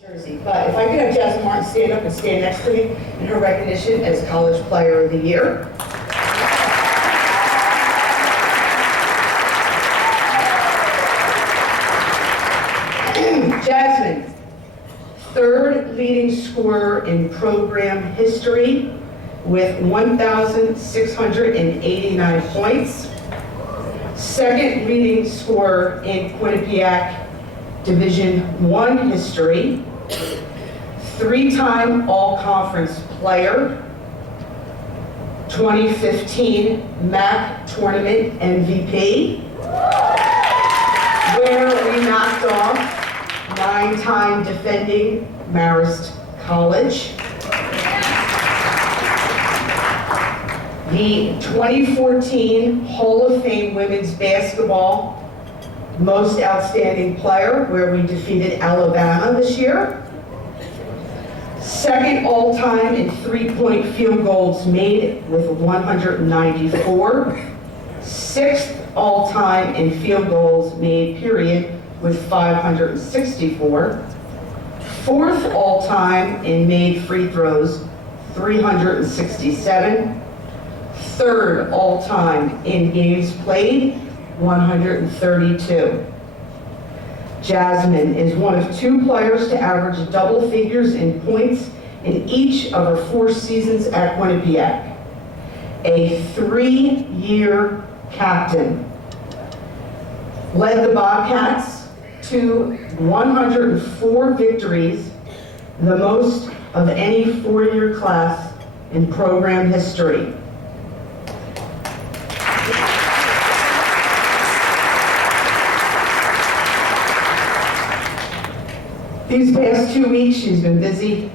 Jersey. But if I could have Jasmine Martin stand up and stand next to me in her recognition as College Player of the Year. Jasmine, third leading scorer in program history with 1,689 points. Second leading scorer in Quinnipiac Division I history. Three-time All-Conference player. 2015 MAC Tournament MVP. Where we knocked off 9-time defending Marist College. The 2014 Hall of Fame Women's Basketball Most Outstanding Player, where we defeated Alabama this year. Second all-time in three-point field goals made with 194. Sixth all-time in field goals made, period, with 564. Fourth all-time in made free throws, 367. Third all-time in games played, 132. Jasmine is one of two players to average double figures in points in each of her 4 seasons at Quinnipiac. A 3-year captain. Led the Bobcats to 104 victories, the most of any 4-year class in program history. These past 2 weeks, she's been busy.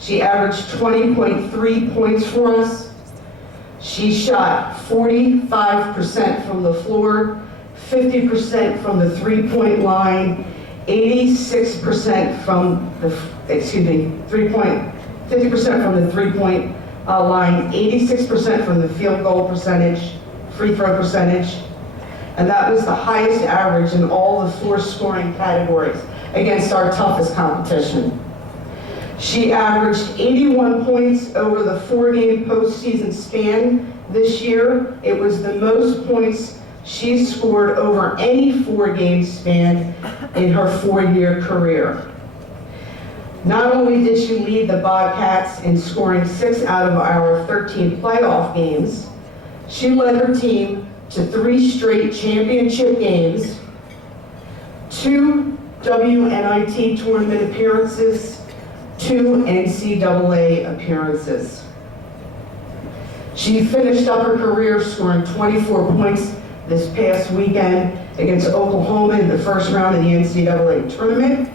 She averaged 20.3 points for us. She shot 45% from the floor, 50% from the three-point line, 86% from the, 50% from the three-point line, 86% from the field goal percentage, free throw percentage, and that was the highest average in all the 4 scoring categories against our toughest competition. She averaged 81 points over the 4-game postseason span this year. It was the most points she scored over any 4-game span in her 4-year career. Not only did she lead the Bobcats in scoring 6 out of our 13 playoff games, she led her team to 3 straight championship games, 2 WNIT tournament appearances, 2 NCAA appearances. She finished up her career scoring 24 points this past weekend against Oklahoma in the first round of the NCAA tournament.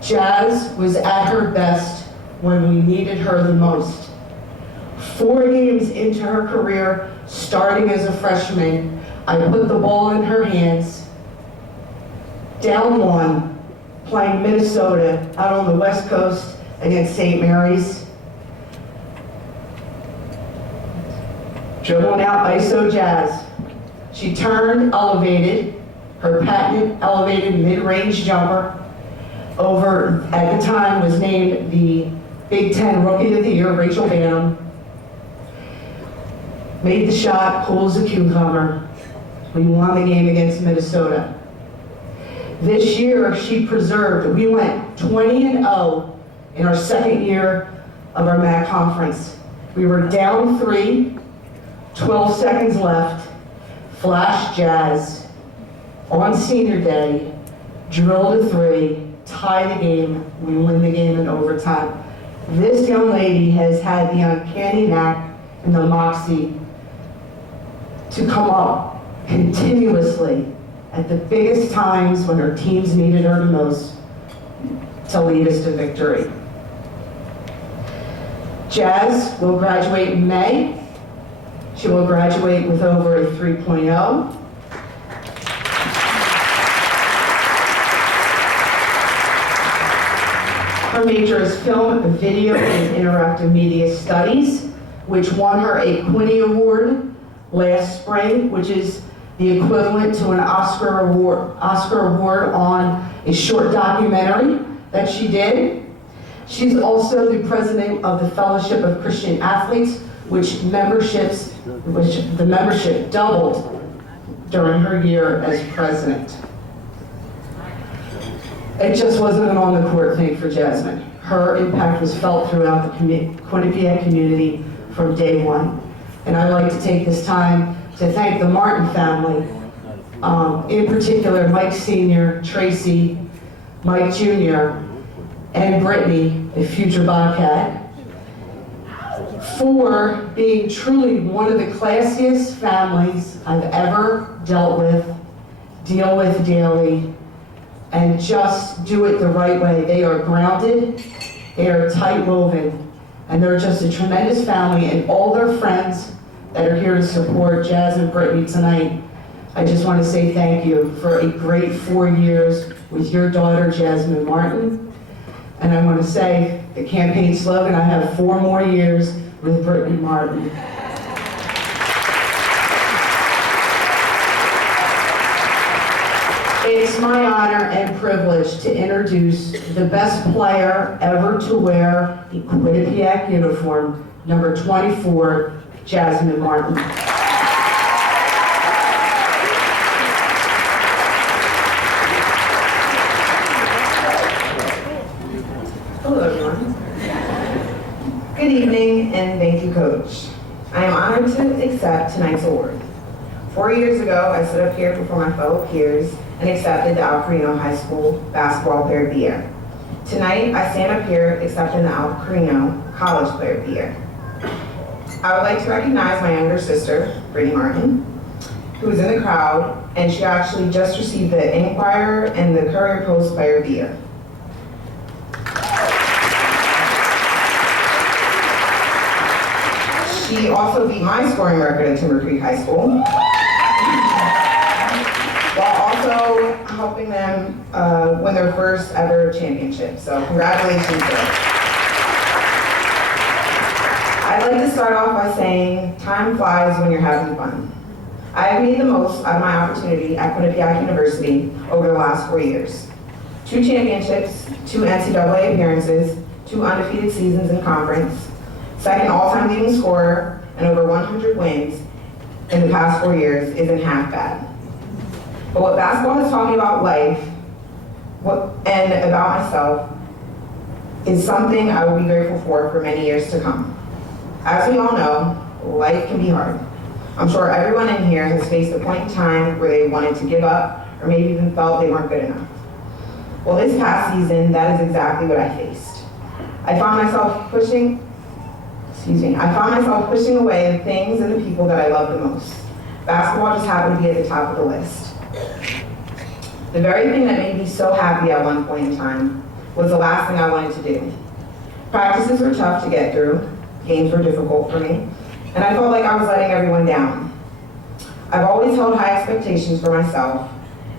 Jazz was at her best when we needed her the most. 4 games into her career, starting as a freshman, I put the ball in her hands, down 1, playing Minnesota out on the West Coast against St. Mary's. Dribbling out ISO Jazz. She turned, elevated, her patented elevated mid-range jumper over, at the time, was named the Big Ten Rookie of the Year, Rachel Banham. Made the shot, cool as a cucumber. We won the game against Minnesota. This year, she preserved, we went 20-0 in our second year of our MAC conference. We were down 3, 12 seconds left, flash Jazz on senior day, drilled a 3, tie the game, we win the game in overtime. This young lady has had the uncanny knack and the moxie to come up continuously at the biggest times when her teams needed her the most to lead us to victory. Jazz will graduate in May. She will graduate with over a 3.0. Her major is film, video, and interactive media studies, which won her a Quinny Award last spring, which is the equivalent to an Oscar award on a short documentary that she did. She's also the president of the Fellowship of Christian Athletes, which the membership doubled during her year as president. It just wasn't an on-the-court thing for Jasmine. Her impact was felt throughout the Quinnipiac community from day one. And I'd like to take this time to thank the Martin family, in particular Mike Sr., Tracy, Mike Jr., and Brittany, a future Bobcat, for being truly one of the classiest families I've ever dealt with, deal with daily, and just do it the right way. They are grounded, they are tight-woven, and they're just a tremendous family, and all their friends that are here to support Jazz and Brittany tonight. I just want to say thank you for a great 4 years with your daughter, Jasmine Martin. And I want to say the campaign slogan, I have 4 more years with Brittany Martin. It's my honor and privilege to introduce the best player ever to wear the Quinnipiac uniform, number 24, Jasmine Martin. Hello, everyone. Good evening, and thank you, Coach. I am honored to accept tonight's award. 4 years ago, I stood up here before my fellow peers and accepted the Carino High School Basketball Player of the Year. Tonight, I stand up here accepting the Carino College Player of the Year. I would like to recognize my younger sister, Brittany Martin, who is in the crowd, and she actually just received the Inquirer and the Courier Post Player of the Year. She also beat my scoring record at Timber Creek High School, while also helping them win their first ever championship. So congratulations to her. I'd like to start off by saying time flies when you're having fun. I have made the most out of my opportunity at Quinnipiac University over the last 4 years. 2 championships, 2 NCAA appearances, 2 undefeated seasons in conference, second all-time leading scorer, and over 100 wins in the past 4 years isn't half bad. But what basketball has taught me about life and about myself is something I will be grateful for many years to come. As we all know, life can be hard. I'm sure everyone in here has faced a point in time where they wanted to give up or maybe even felt they weren't good enough. Well, this past season, that is exactly what I faced. I found myself pushing away the things and the people that I love the most. Basketball just happened to be at the top of the list. The very thing that made me so happy at one point in time was the last thing I wanted to do. Practices were tough to get through, games were difficult for me, and I felt like I was letting everyone down. I've always held high expectations for myself,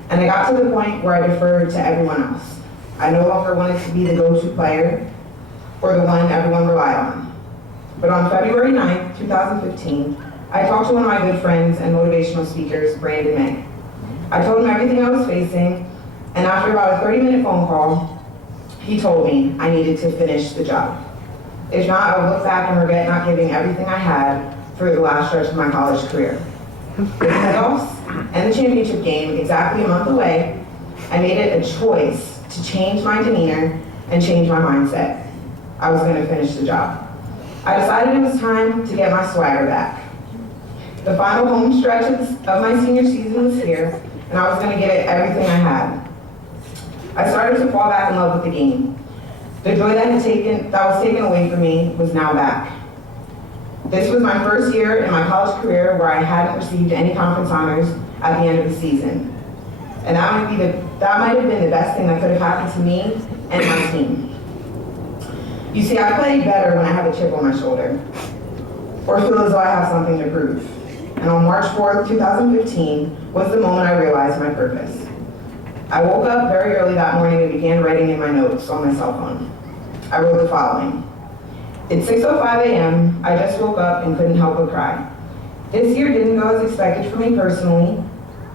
and I got to the point where I deferred to everyone else. I no longer wanted to be the go-to player or the one everyone relied on. But on February 9th, 2015, I talked to one of my good friends and motivational speakers, Brandon May. I told him everything I was facing, and after about a 30-minute phone call, he told me I needed to finish the job. If not, I would look back and regret not giving everything I had for the last stretch of my college career. With the playoffs and the championship game exactly a month away, I made it a choice to change my demeanor and change my mindset. I was going to finish the job. I decided it was time to get my swagger back. The final home stretch of my senior season was here, and I was going to give it everything I had. I started to fall back in love with the game. The joy that was taken away from me was now back. This was my first year in my college career where I hadn't received any conference honors at the end of the season. And that might have been the best thing that could have happened to me and my team. You see, I play better when I have a chip on my shoulder, or feel as though I have something to prove. And on March 4th, 2015, was the moment I realized my purpose. I woke up very early that morning and began writing in my notes on my cell phone. I wrote the following. It's 6:05 a.m. I just woke up and couldn't help but cry. This year didn't go as expected for me personally,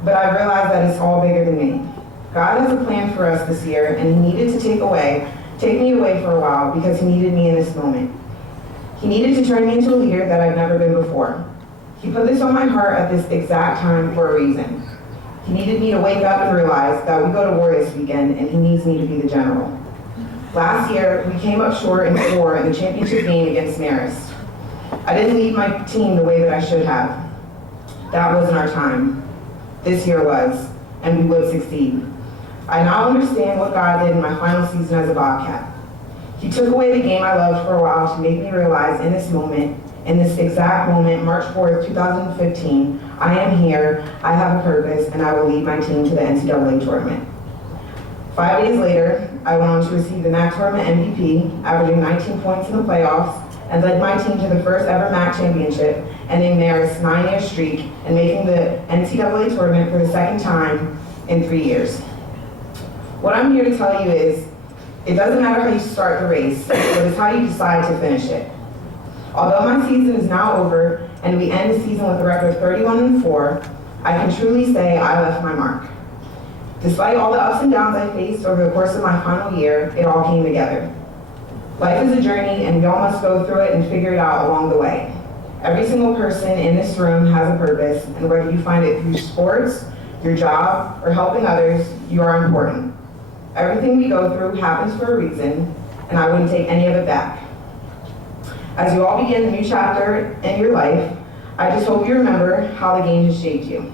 but I realized that it's all bigger than me. God has a plan for us this year, and He needed to take away take me away for a while because he needed me in this moment. He needed to turn me into a leader that I've never been before. He put this on my heart at this exact time for a reason. He needed me to wake up and realize that we go to war this weekend and he needs me to be the general. Last year, we came up short in 4 in the championship game against Marist. I didn't lead my team the way that I should have. That wasn't our time. This year was, and we would succeed. I now understand what God did in my final season as a Bobcat. He took away the game I loved for a while to make me realize in this moment, in this exact moment, March 4th, 2015, I am here, I have a purpose, and I will lead my team to the NCAA tournament. 5 days later, I went on to receive the MAC tournament MVP, averaging 19 points in the playoffs, and led my team to the first ever MAC championship, ending Marist's 9-year streak and making the NCAA tournament for the second time in 3 years. What I'm here to tell you is, it doesn't matter how you start the race, but it's how you decide to finish it. Although my season is now over and we end the season with a record of 31-4, I can truly say I left my mark. Despite all the ups and downs I faced over the course of my final year, it all came together. Life is a journey and we all must go through it and figure it out along the way. Every single person in this room has a purpose, and whether you find it through sports, your job, or helping others, you are important. Everything we go through happens for a reason, and I wouldn't take any of it back. As you all begin a new chapter in your life, I just hope you remember how the game has shaped you.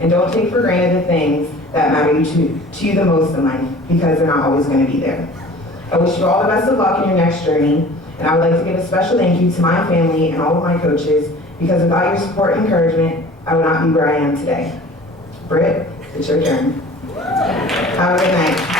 And don't take for granted the things that matter to you the most in life, because they're not always going to be there. I wish you all the best of luck in your next journey, and I would like to give a special thank you to my family and all of my coaches, because without your support and encouragement, I would not be where I am today. Britt, it's your turn. Have a good night.